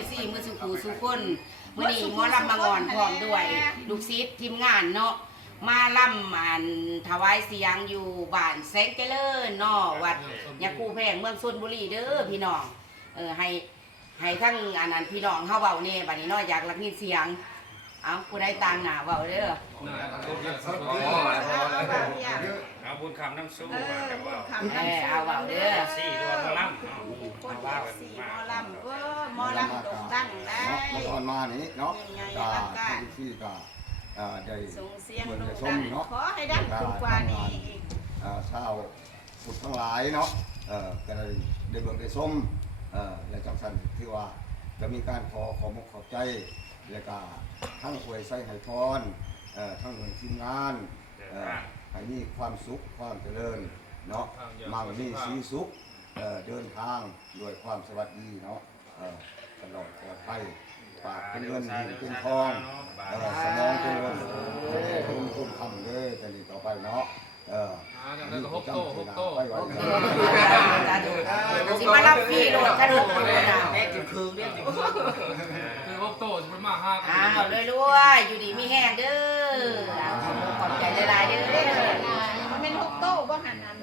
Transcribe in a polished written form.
FC มื้อสุขูสุคนมื้อนี้หมอลำมางอนพร้อมด้วยลูกศิษย์ทีมงานเนาะมาล่ำอันถวายเสียงอยู่บ้านแสงเจริญเนาะวัดยาคูแพงเมืองชลบุรีเด้อพี่น้องให้ทั้งอันนั้นพี่น้องเฮาเว้าแน่บัดนี้เนาะอยากรับยินเสียงเอาผู้ใดต่างหน้าเว้าเด้อเอาบุญคำน้ำสู้แต่ว่าเอาเว้าเด้อสี่รวมล่ำคนเอฟซีหมอลำหมอลำโด่งดังได้ตอนมานี้เนาะก็ที่ก็ได้ ส่งเสียงโด่งดังขอให้ดังขึ้นกว่านี้อีกชาวสุดทั้งหลายเนาะก็ได้เบิ่งได้ชมและจังสันที่ว่าจะมีการขอมกขอบใจแล้วก็ทั้งอวยใส่ให้พรทั้งหน่วยทีมงานให้มีความสุขความเจริญเนาะมั่งมีสีสุขเดินทางด้วยความสวัสดีเนาะตลอดปลอดภัยปากเป็นเงินเป็นทองสมองเป็นเงินคุณคำเลยจะดีต่อไปเนาะนี่ก็6 โต้สิมารับพี่โหลดกระดูกเลยนะคือ6 โต้สิมา5อ้าวรวยๆอยู่ดีมีแห้งเด้อขอบใจหลายๆเด้อมันเป็น6 โต้บ่หันนั้น